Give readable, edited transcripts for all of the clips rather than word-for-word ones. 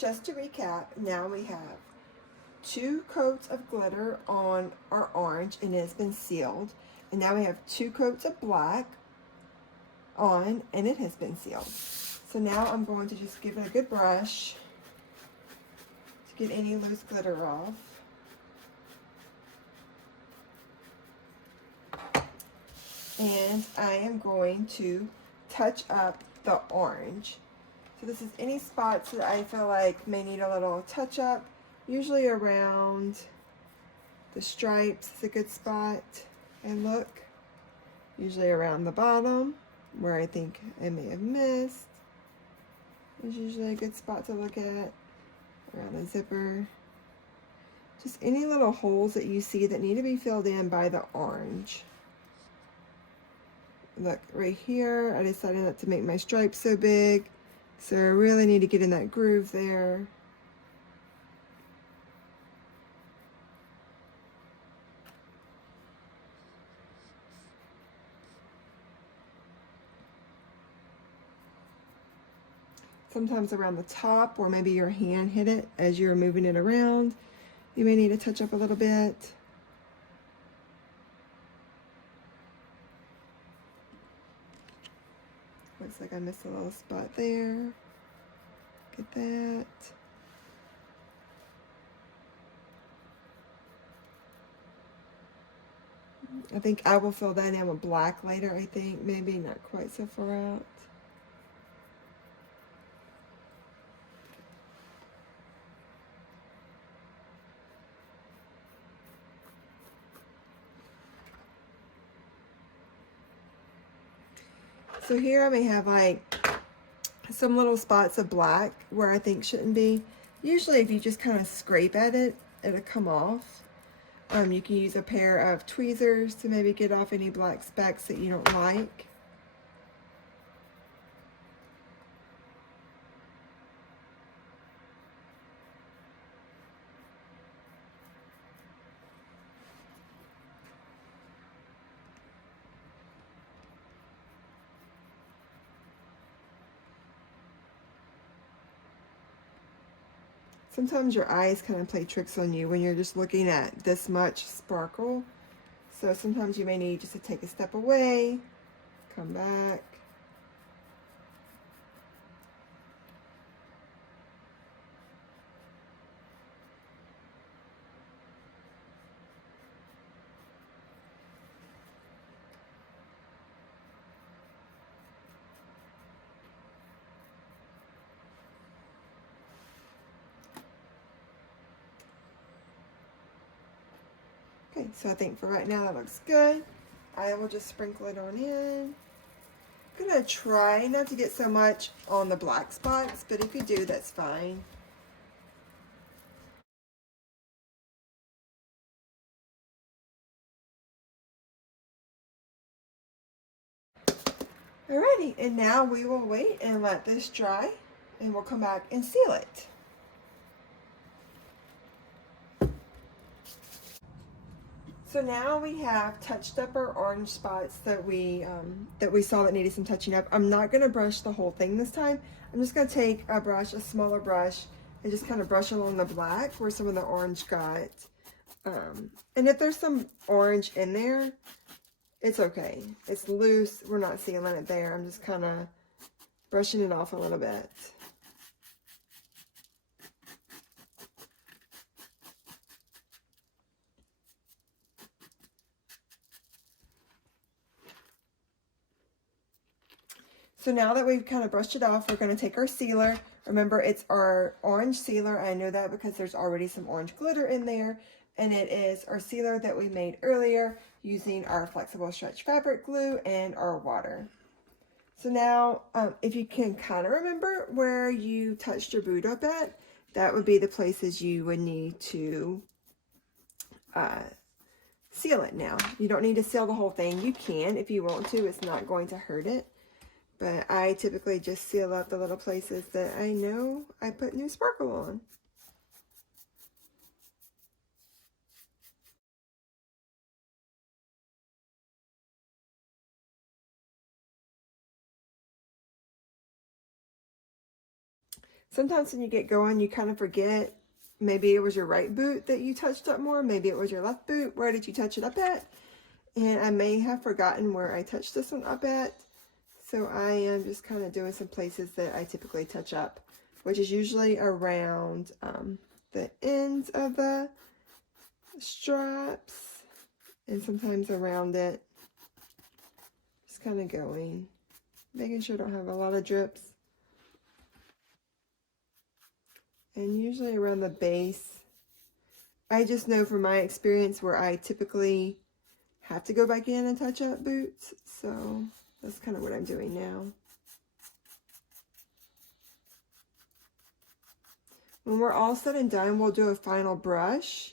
just to recap, now we have 2 coats of glitter on our orange and it's been sealed. And now we have 2 coats of black on and it has been sealed. So now I'm going to just give it a good brush to get any loose glitter off. And I am going to touch up the orange. So this is any spots that I feel like may need a little touch up. Usually around the stripes is a good spot. And look, usually around the bottom where I think I may have missed is usually a good spot to look at. Around the zipper. Just any little holes that you see that need to be filled in by the orange. Look, right here, I decided not to make my stripes so big. So I really need to get in that groove there. Sometimes around the top, or maybe your hand hit it as you're moving it around. You may need to touch up a little bit. Looks like I missed a little spot there. Get that. I think I will fill that in with black later, I think. Maybe not quite so far out. So here I may have like some little spots of black where I think shouldn't be. Usually if you just kind of scrape at it, it'll come off. You can use a pair of tweezers to maybe get off any black specks that you don't like. Sometimes your eyes kind of play tricks on you when you're just looking at this much sparkle. So sometimes you may need just to take a step away, come back. Okay, so I think for right now that looks good. I will just sprinkle it on in. I'm gonna try not to get so much on the black spots, but if you do, that's fine. Alrighty, and now we will wait and let this dry, and we'll come back and seal it. So now we have touched up our orange spots that we saw that needed some touching up. I'm not going to brush the whole thing this time. I'm just going to take a brush, a smaller brush, and just kind of brush along the black where some of the orange got. And if there's some orange in there, it's okay. It's loose. We're not sealing it there. I'm just kind of brushing it off a little bit. So now that we've kind of brushed it off, we're going to take our sealer. Remember, it's our orange sealer. I know that because there's already some orange glitter in there. And it is our sealer that we made earlier using our flexible stretch fabric glue and our water. So now, if you can kind of remember where you touched your boot up at, that would be the places you would need to seal it now. You don't need to seal the whole thing. You can if you want to. It's not going to hurt it. But I typically just seal up the little places that I know I put new sparkle on. Sometimes when you get going, you kind of forget. Maybe it was your right boot that you touched up more. Maybe it was your left boot. Where did you touch it up at? And I may have forgotten where I touched this one up at. So I am just kind of doing some places that I typically touch up, which is usually around the ends of the straps and sometimes around it. Just kind of going, making sure I don't have a lot of drips. And usually around the base. I just know from my experience where I typically have to go back in and touch up boots. So that's kind of what I'm doing now. When we're all said and done, we'll do a final brush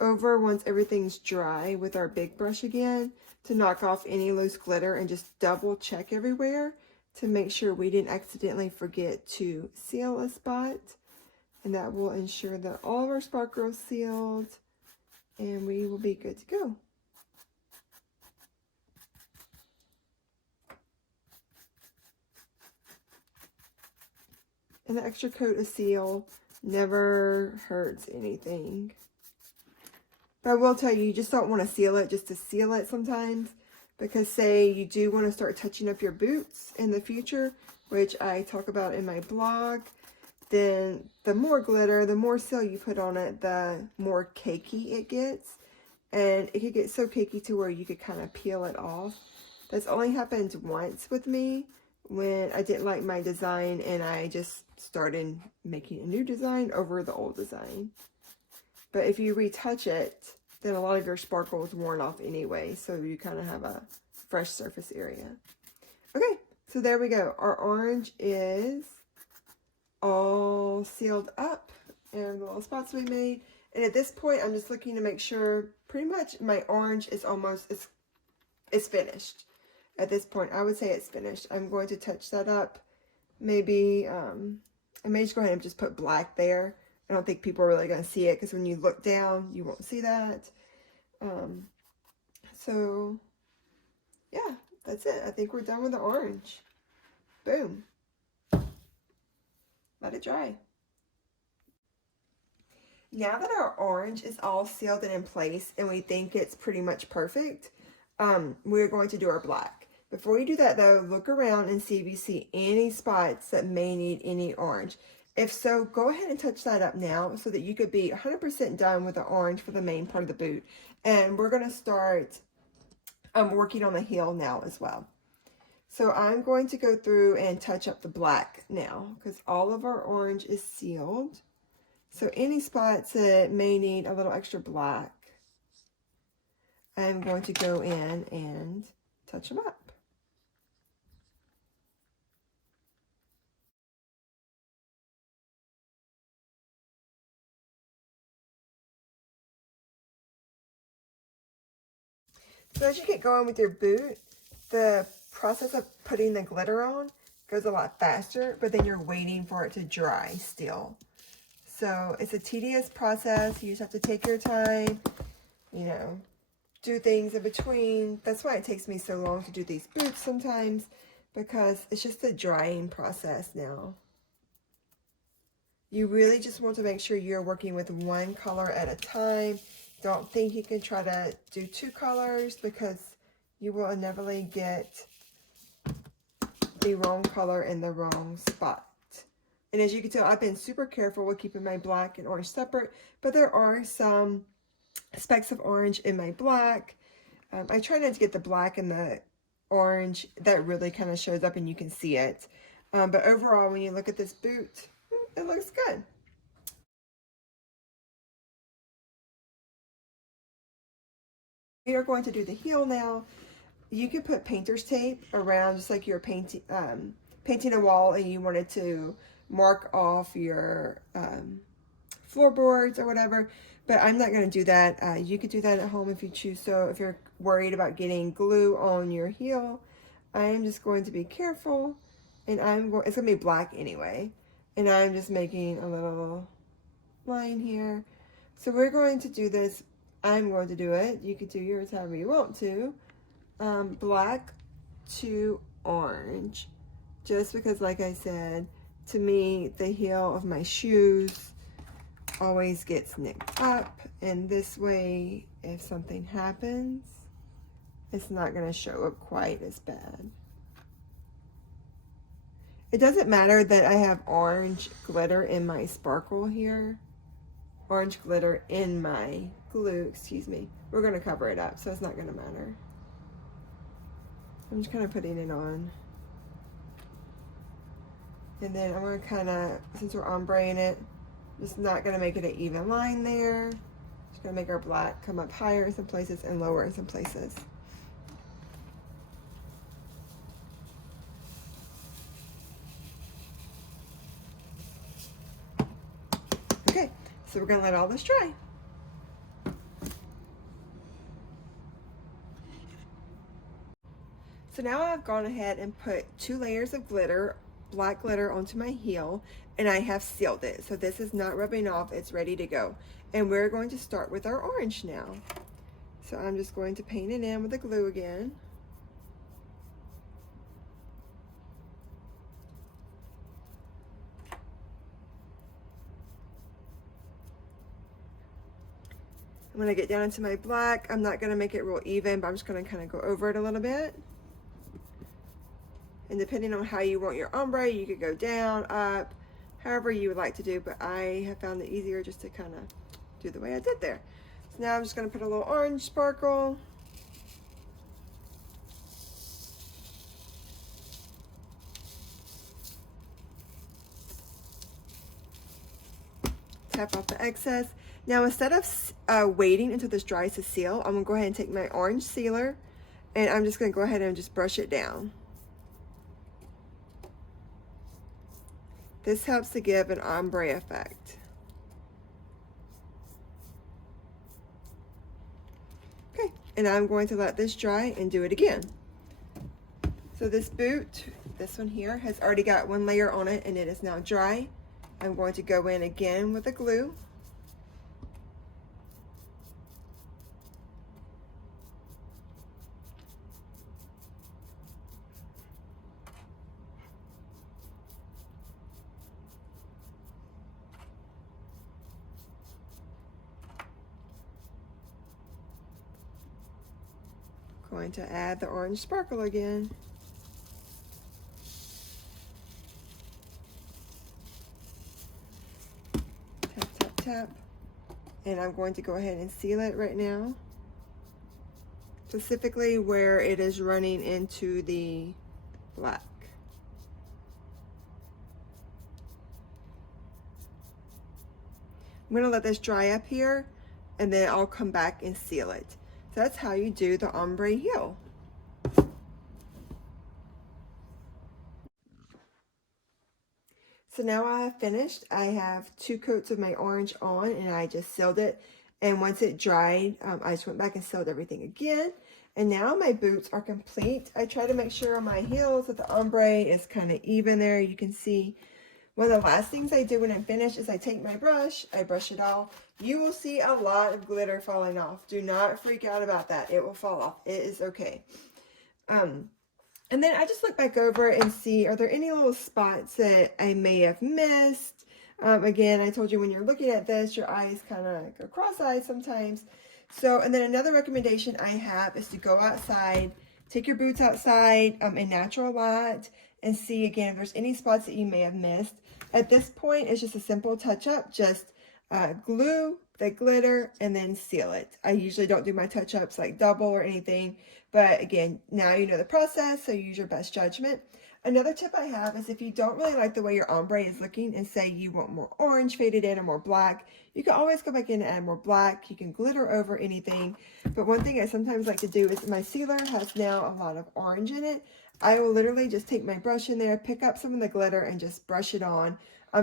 over once everything's dry with our big brush again to knock off any loose glitter and just double check everywhere to make sure we didn't accidentally forget to seal a spot. And that will ensure that all of our sparkle is sealed and we will be good to go. And the extra coat of seal never hurts anything. But I will tell you, you just don't want to seal it just to seal it sometimes. Because say you do want to start touching up your boots in the future, which I talk about in my blog, then the more glitter, the more seal you put on it, the more cakey it gets. And it could get so cakey to where you could kind of peel it off. That's only happened once with me when I didn't like my design and I just started making a new design over the old design. But if you retouch it, then a lot of your sparkle is worn off anyway, so you kind of have a fresh surface area. Okay, so there we go. Our orange is all sealed up and the little spots we made. And at this point, I'm just looking to make sure pretty much my orange is almost, it's finished. At this point, I would say it's finished. I'm going to touch that up. Maybe, I may just go ahead and just put black there. I don't think people are really going to see it because when you look down, you won't see that. So, yeah, that's it. I think we're done with the orange. Boom. Let it dry. Now that our orange is all sealed and in place and we think it's pretty much perfect, we're going to do our black. Before you do that though, look around and see if you see any spots that may need any orange. If so, go ahead and touch that up now so that you could be 100% done with the orange for the main part of the boot. And we're going to start working on the heel now as well. So I'm going to go through and touch up the black now because all of our orange is sealed. So any spots that may need a little extra black, I'm going to go in and touch them up. So as you get going with your boot, the process of putting the glitter on goes a lot faster, but then you're waiting for it to dry still. So it's a tedious process. You just have to take your time, you know, do things in between. That's why it takes me so long to do these boots sometimes, because it's just a drying process now. You really just want to make sure you're working with one color at a time. Don't think you can try to do two colors because you will inevitably get the wrong color in the wrong spot. And as you can tell, I've been super careful with keeping my black and orange separate, but there are some specks of orange in my black. I try not to get the black and the orange that really kind of shows up and you can see it. But overall, when you look at this boot, it looks good. We are going to do the heel now. You could put painter's tape around just like you're painting a wall and you wanted to mark off your floorboards or whatever, but I'm not going to do that. You could do that at home if you choose. So if you're worried about getting glue on your heel, I am just going to be careful, and it's going to be black anyway, and I'm just making a little line here. So we're going to do this. I'm going to do it. You could do yours however you want to. Black to orange, just because, like I said, to me, the heel of my shoes always gets nicked up, and this way, if something happens, it's not going to show up quite as bad. It doesn't matter that I have orange glitter in my sparkle here, orange glitter in my glue, excuse me. We're going to cover it up, so it's not going to matter. I'm just kind of putting it on. And then I'm going to kind of, since we're ombreing it, just not going to make it an even line there. Just going to make our black come up higher in some places and lower in some places. Okay, so we're going to let all this dry. So now I've gone ahead and put 2 layers of glitter, black glitter, onto my heel, and I have sealed it. So this is not rubbing off, it's ready to go. And we're going to start with our orange now. So I'm just going to paint it in with the glue again. When I get down into my black, I'm not going to make it real even, but I'm just going to kind of go over it a little bit. And depending on how you want your ombre, you could go down, up, however you would like to do, but I have found it easier just to kind of do the way I did there. So now I'm just going to put a little orange sparkle. Tap off the excess. Now instead of waiting until this dries to seal, I'm going to go ahead and take my orange sealer, and I'm just going to go ahead and just brush it down. This helps to give an ombre effect. Okay, and I'm going to let this dry and do it again. So this boot, this one here, has already got 1 layer on it and it is now dry. I'm going to go in again with the glue. Going to add the orange sparkle again. Tap, tap, tap. And I'm going to go ahead and seal it right now. Specifically where it is running into the black. I'm going to let this dry up here, and then I'll come back and seal it. So that's how you do the ombre heel. So now I have finished. I have 2 coats of my orange on, and I just sealed it. And once it dried, I just went back and sealed everything again. And now my boots are complete. I try to make sure on my heels that the ombre is kind of even there. You can see one of the last things I do when I'm finished is I take my brush, I brush it off. You will see a lot of glitter falling off. Do not freak out about that. It will fall off. It is okay. And then I just look back over and see, are there any little spots that I may have missed? Again, I told you when you're looking at this, your eyes kind of go cross-eyed sometimes. So, and then another recommendation I have is to go outside, take your boots outside in natural light, and see again if there's any spots that you may have missed. At this point, it's just a simple touch-up. Just glue the glitter and then seal it. I usually don't do my touch-ups like double or anything, but again, now you know the process, so use your best judgment. Another tip I have is if you don't really like the way your ombre is looking and say you want more orange faded in or more black, you can always go back in and add more black. You can glitter over anything. But one thing I sometimes like to do is my sealer has now a lot of orange in it. I will literally just take my brush in there, pick up some of the glitter, and just brush it on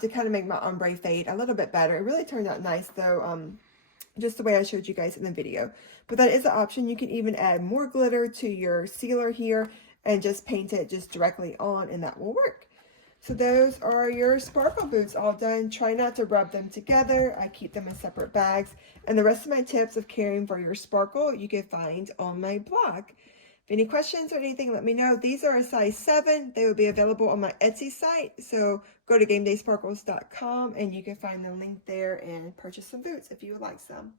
to kind of make my ombre fade a little bit better. It really turned out nice though, just the way I showed you guys in the video. But that is an option. You can even add more glitter to your sealer here and just paint it just directly on, and that will work. So those are your sparkle boots all done. Try not to rub them together. I keep them in separate bags. And the rest of my tips of caring for your sparkle you can find on my blog. any questions or anything, let me know. These are a size 7. They will be available on my Etsy site. So go to GameDaySparkles.com and you can find the link there and purchase some boots if you would like some.